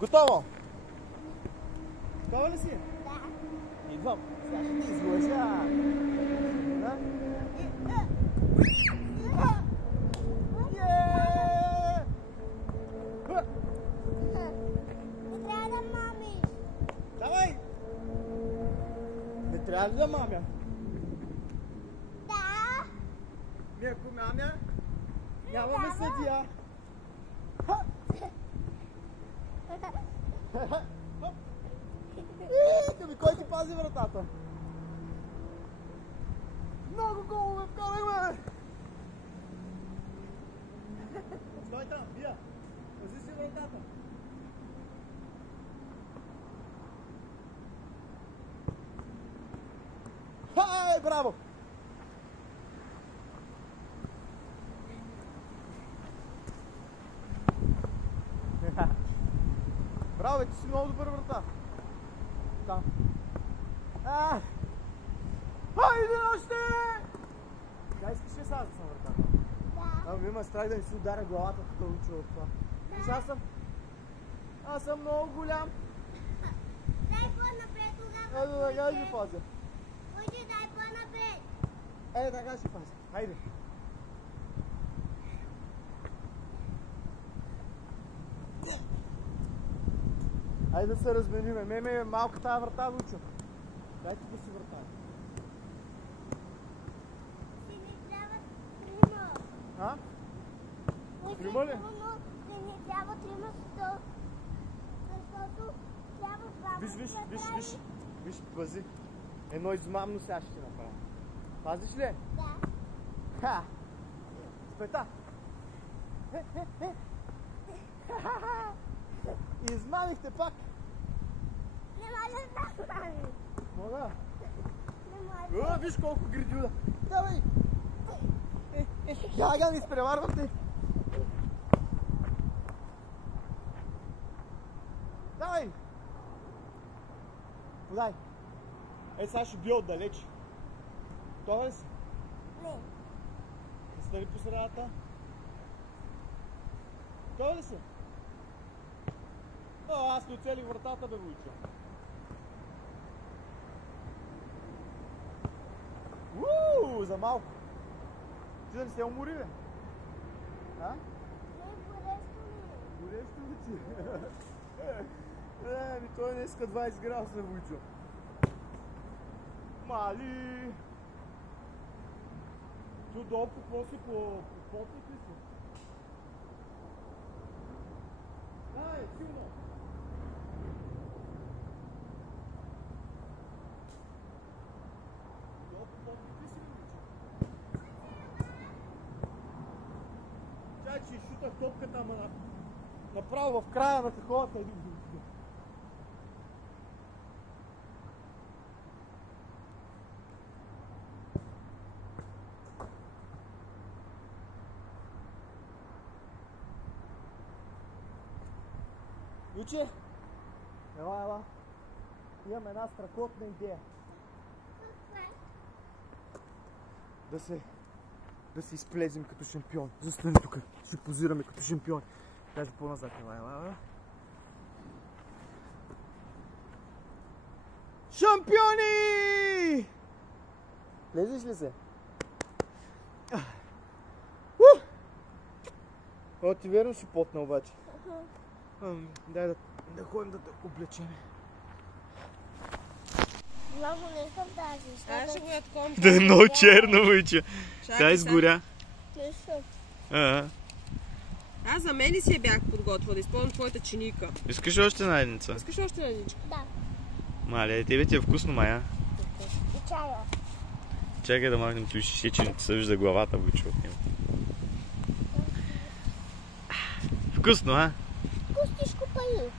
Готово? Готова ли си? Да. Идвам. Сега ще ти излъжа. Не трябва да мамиш. Давай! Не трябва ли да мамя? Да. Ми ако мамя, нямаме съдия. Кой ти пази вратата? Много голове вкарахме! Стой там, Бия! Пази си вратата! Хай, браво! Браво, ти си много добър врата. Там. Хайде още! Да, искаш ли сега да съм вратата? Да. Ама има страх да ми си ударя главата, тук уча от това. Виж, аз съм много голям. Дай по-напред тогава. Ето така ще пазя. Пойди, дай по-напред. Така ще пазя. Хайде. Хайде да се размениме. Меме е малка тази врата, Лучо. Дайте да си врата. Ти ни трябва трима. А? Трима ли? Ти ни трябва трима, защото трябва баба. Виж, пази. Едно измамно сега ще ти направя. Пазиш ли? Да. Ха! Спета! Измамихте пак! Не може да мами. Мога? Не може. Виж колко гридюда! Давай! Яга ми изпреварвате! Давай! Подай! Сега ще бия отдалеч. Това ли си? Не. Стали по средата. Това ли си? Аз не оцелих вратата, бе, Войчо. За малко. Ти да не се умори, бе? А? Не, горещо ми. Горещо ли ти? Ми той не иска 20 градуса, Войчо. Мали! Тут долу какво си по потник ли си? Дай, силно! Долу по потник ли си, Войчо? Чай, че изшутах топката, ама направо в края на таковата един. Виче, ела. Имам една страхотна идея. Да се изплезем като шампион. Застани тук, ще позираме като шампион. Даже по-назад, ела. Шампиони! Лезеш ли се? Ти верно си потна обаче. Дай да ходим да те облечем. Много не съм тази. Аз ще го я такова. Да е много черно, Войче. Тя изгоря. Не съм. Аз за мен си я бях подготвила, да изпълням твоята чиника. Искаш още една единица? Искаш още една единичка? Да. Мале, тебе ти е вкусно, Мая. И чая. Чакай да махнем той шише, че не ти се вижда главата, Войче, от него. Вкусно, а? Вкуснишко пари.